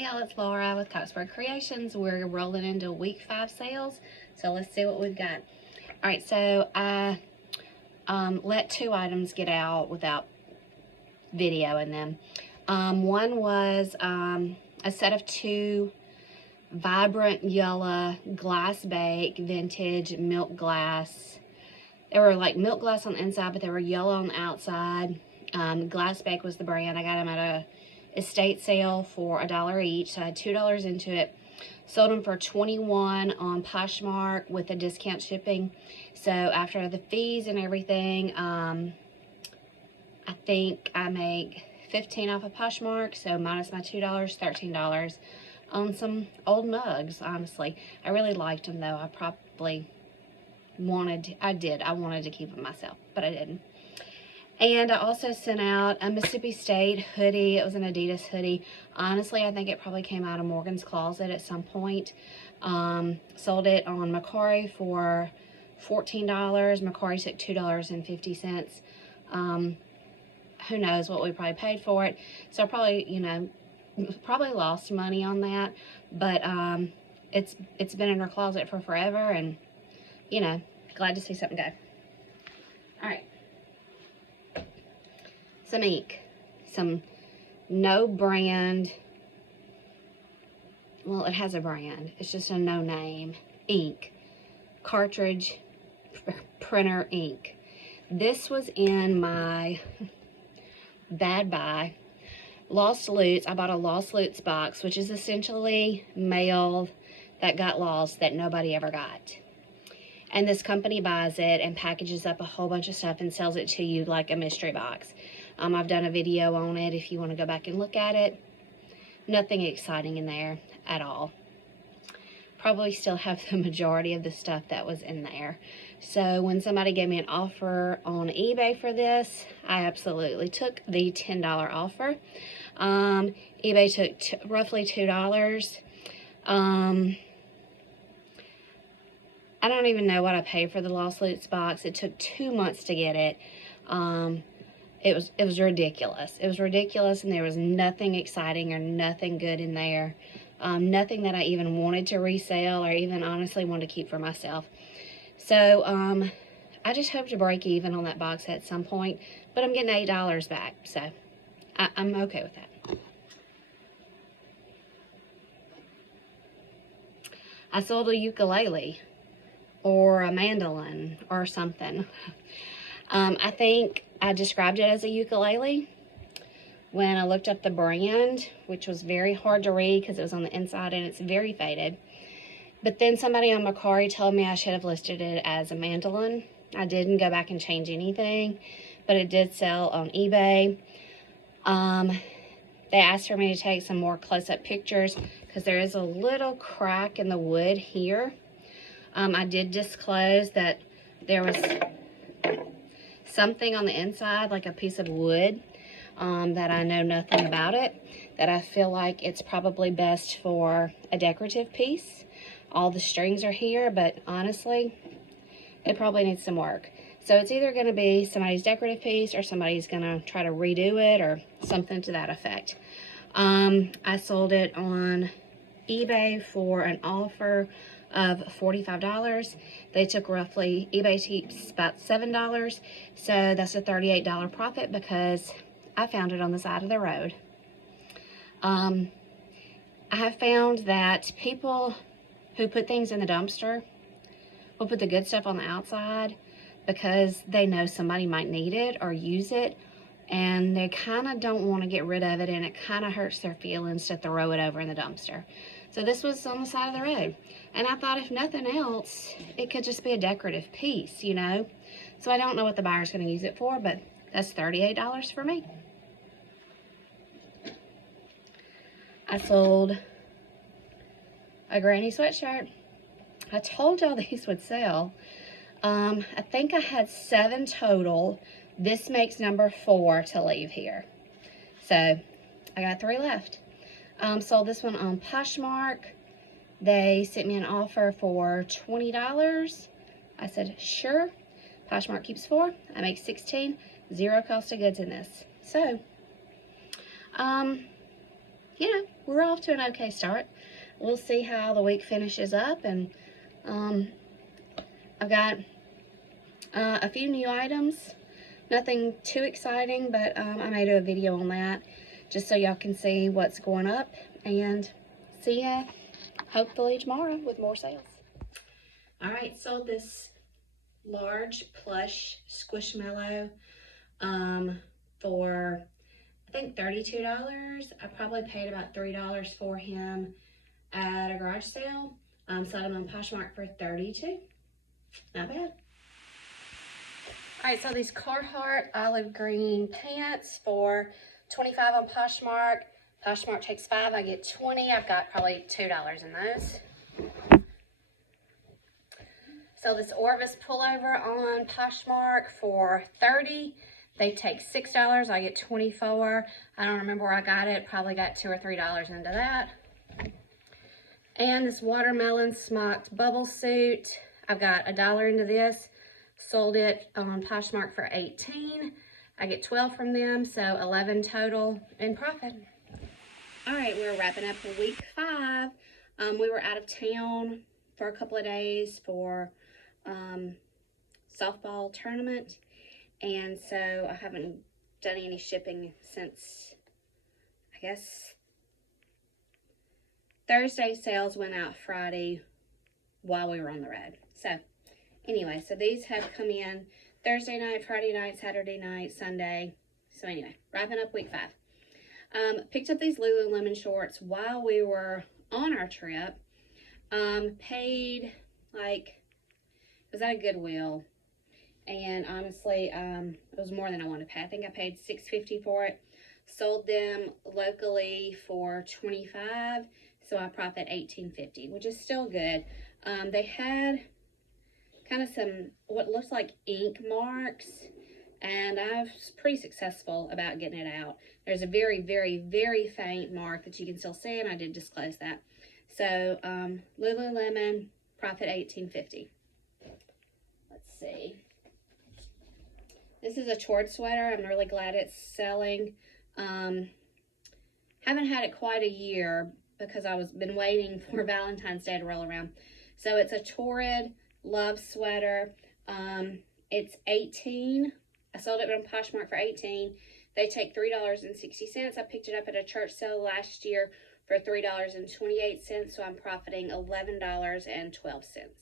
Hey y'all, it's Laura with Coxburg Creations. We're rolling into week 5 sales, so let's see what we've got. Alright, so I let 2 items get out without videoing them. One was a set of 2 vibrant yellow glass bake vintage milk glass. They were like milk glass on the inside, but they were yellow on the outside. Glass bake was the brand. I got them at a estate sale for $1 each, so I had $2 into it. Sold them for $21 on Poshmark with a discount shipping. So after the fees and everything, I think I make $15 off of Poshmark, so minus my $2, $13 on some old mugs. Honestly, I really liked them though. I wanted to keep them myself, but I didn't. And I also sent out a Mississippi State hoodie. It was an Adidas hoodie. Honestly, I think it probably came out of Morgan's Closet at some point. Sold it on Mercari for $14. Mercari took $2.50. Who knows what we probably paid for it. So I probably, probably lost money on that. But it's been in her closet for forever, and, glad to see something go. All right. Some ink, some no brand, well, it has a brand, it's just a no name ink, cartridge printer ink. This was in my bad buy, Lost Loots. I bought a Lost Loots box, which is essentially mail that got lost that nobody ever got. And this company buys it and packages up a whole bunch of stuff and sells it to you like a mystery box. I've done a video on it if you want to go back and look at it. Nothing exciting in there at all. Probably still have the majority of the stuff that was in there. So when somebody gave me an offer on eBay for this, I absolutely took the $10 offer. eBay took roughly $2. I don't even know what I paid for the Lost Loots box. It took 2 months to get it. It was ridiculous. It was ridiculous, and there was nothing exciting or nothing good in there. Nothing that I even wanted to resell or even honestly wanted to keep for myself. So I just hope to break even on that box at some point, but I'm getting $8 back, so I'm okay with that. I sold a ukulele or a mandolin or something. I think I described it as a ukulele when I looked up the brand, which was very hard to read because it was on the inside and it's very faded. But then somebody on Mercari told me I should have listed it as a mandolin. I didn't go back and change anything, but it did sell on eBay. They asked for me to take some more close-up pictures because there is a little crack in the wood here. I did disclose that there was something on the inside, like a piece of wood, that I know nothing about it, that I feel like it's probably best for a decorative piece. All the strings are here, but honestly, it probably needs some work. So it's either going to be somebody's decorative piece or somebody's going to try to redo it or something to that effect. I sold it on eBay for an offer of $45. They took roughly, eBay keeps about $7, so that's a $38 profit because I found it on the side of the road. I have found that people who put things in the dumpster will put the good stuff on the outside because they know somebody might need it or use it, and they kind of don't want to get rid of it, and it kind of hurts their feelings to throw it over in the dumpster. So this was on the side of the road, and I thought if nothing else, it could just be a decorative piece, So I don't know what the buyer's going to use it for, but that's $38 for me. I sold a granny sweatshirt. I told y'all these would sell. I think I had 7 total. This makes number 4 to leave here. So I got 3 left. Sold this one on Poshmark. They sent me an offer for $20. I said, sure. Poshmark keeps 4. I make 16. 0 cost of goods in this. So, you know, we're off to an okay start. We'll see how the week finishes up, and I've got a few new items. Nothing too exciting, but I may do a video on that just so y'all can see what's going up, and see ya hopefully tomorrow with more sales. All right, sold this large plush squishmallow for I think $32. I probably paid about $3 for him at a garage sale. Sold him on Poshmark for $32. Not bad. All right, so these Carhartt olive green pants for $25 on Poshmark. Poshmark takes $5, I get $20. I've got probably $2 in those. So this Orvis pullover on Poshmark for $30. They take $6, I get $24. I don't remember where I got it. Probably got $2 or $3 into that. And this watermelon smocked bubble suit. I've got $1 into this. Sold it on Poshmark for $18. I get 12 from them, so 11 total in profit. All right, we're wrapping up week 5. We were out of town for a couple of days for softball tournament, and so I haven't done any shipping since, I guess, Thursday. Sales went out Friday while we were on the road. So anyway, so these have come in Thursday night, Friday night, Saturday night, Sunday. So anyway, wrapping up week 5. Picked up these Lululemon shorts while we were on our trip. Paid like, it was at a Goodwill, and honestly, it was more than I wanted to pay. I think I paid $6.50 for it. Sold them locally for $25, so I profit $18.50, which is still good. They had kind of some what looks like ink marks, and I was pretty successful about getting it out. There's a very, very, very faint mark that you can still see, and I did disclose that. So Lululemon, profit $18.50. Let's see. This is a chord sweater. I'm really glad it's selling. Haven't had it quite a year because I was been waiting for Valentine's Day to roll around. So it's a Torrid Love sweater. It's $18. I sold it on Poshmark for $18. They take $3.60. I picked it up at a church sale last year for $3.28, so I'm profiting $11.12.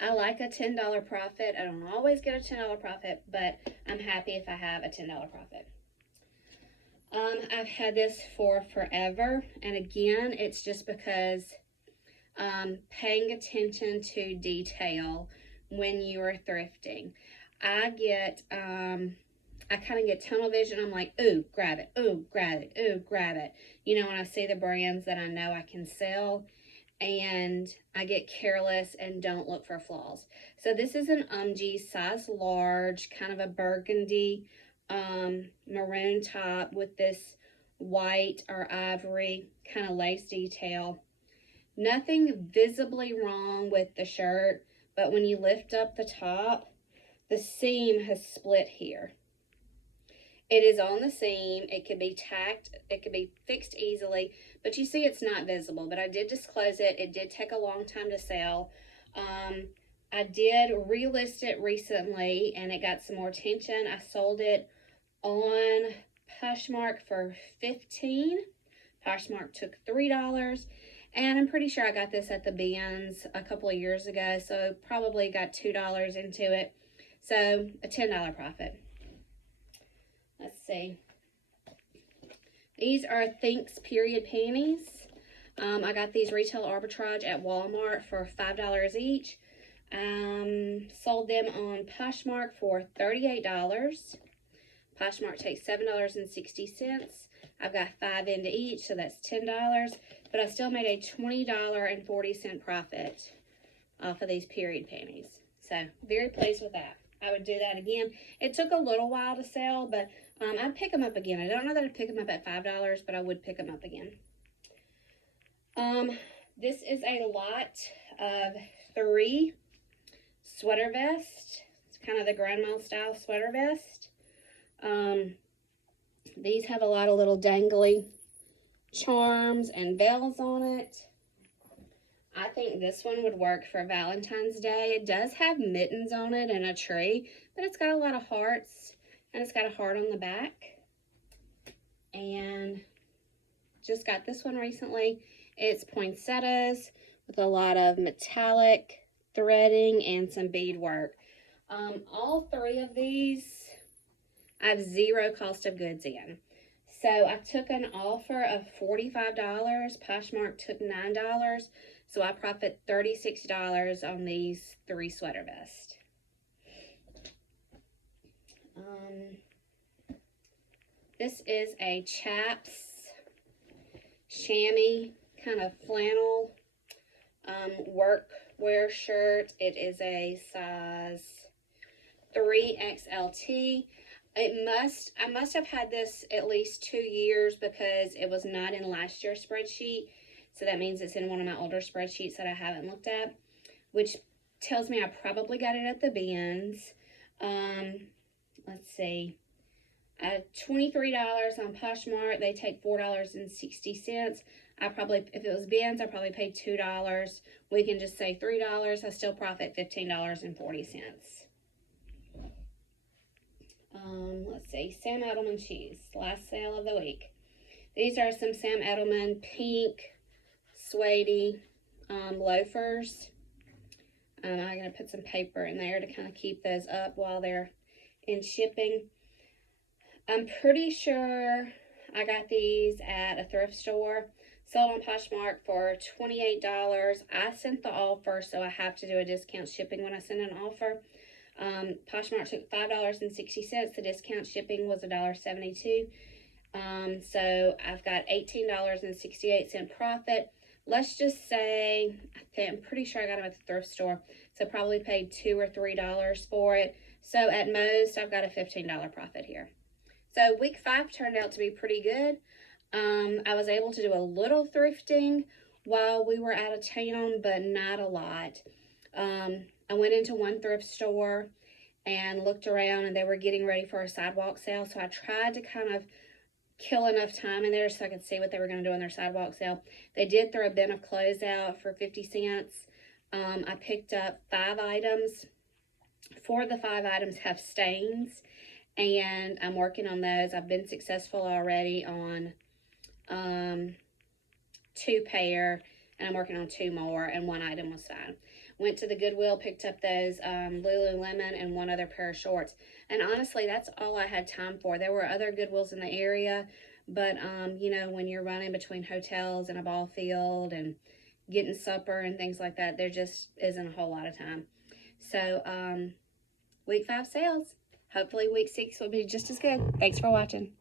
I like a $10 profit. I don't always get a $10 profit, but I'm happy if I have a $10 profit. I've had this for forever, and again, it's just because paying attention to detail when you are thrifting. I get, I kind of get tunnel vision. I'm like, ooh, grab it, ooh, grab it, ooh, grab it. You know, when I see the brands that I know I can sell, and I get careless and don't look for flaws. So this is an size large, kind of a burgundy maroon top with this white or ivory kind of lace detail. Nothing visibly wrong with the shirt, but when you lift up the top, the seam has split here. It is on the seam. It could be tacked. It could be fixed easily, but you see it's not visible. But I did disclose it. It did take a long time to sell. I did relist it recently, and it got some more attention. I sold it on Poshmark for $15. Poshmark took $3. And I'm pretty sure I got this at the bins a couple of years ago, so probably got $2 into it. So a $10 profit. Let's see. These are Thinks period panties. I got these retail arbitrage at Walmart for $5 each. Sold them on Poshmark for $38. Poshmark takes $7.60. I've got 5 into each, so that's $10. But I still made a $20.40 profit off of these period panties. So very pleased with that. I would do that again. It took a little while to sell, but I'd pick them up again. I don't know that I'd pick them up at $5, but I would pick them up again. This is a lot of 3 sweater vest. It's kind of the grandma style sweater vest. These have a lot of little dangly charms and bells on it. I think this one would work for Valentine's Day. It does have mittens on it and a tree, but it's got a lot of hearts, and it's got a heart on the back. And just got this one recently. It's poinsettias with a lot of metallic threading and some beadwork. All three of these I have zero cost of goods in. So I took an offer of $45. Poshmark took $9. So I profit $36 on these 3 sweater vests. This is a chaps chamois kind of flannel workwear shirt. It is a size 3XLT. I must have had this at least 2 years because it was not in last year's spreadsheet. So that means it's in one of my older spreadsheets that I haven't looked at, which tells me I probably got it at the bins. Let's see. $23 on Poshmark. They take $4.60. If it was bins, I probably paid $2. We can just say $3. I still profit $15.40. Let's see, Sam Edelman shoes, last sale of the week. These are some Sam Edelman pink suede loafers. I'm going to put some paper in there to kind of keep those up while they're in shipping. I'm pretty sure I got these at a thrift store, sold on Poshmark for $28. I sent the offer, so I have to do a discount shipping when I send an offer. Poshmark took $5.60. The discount shipping was $1.72. So I've got $18.68 profit. Let's just say, I'm pretty sure I got them at the thrift store, so probably paid $2 or $3 for it. So at most, I've got a $15 profit here. So week 5 turned out to be pretty good. I was able to do a little thrifting while we were out of town, but not a lot. I went into one thrift store and looked around, and they were getting ready for a sidewalk sale. So I tried to kind of kill enough time in there so I could see what they were going to do in their sidewalk sale. They did throw a bin of clothes out for 50 cents. I picked up 5 items. 4 of the 5 items have stains, and I'm working on those. I've been successful already on 2 pair, and I'm working on 2 more, and 1 item was fine. Went to the Goodwill, picked up those Lululemon and 1 other pair of shorts. And honestly, that's all I had time for. There were other Goodwills in the area, but, you know, when you're running between hotels and a ball field and getting supper and things like that, there just isn't a whole lot of time. So, week 5 sales. Hopefully week 6 will be just as good. Thanks for watching.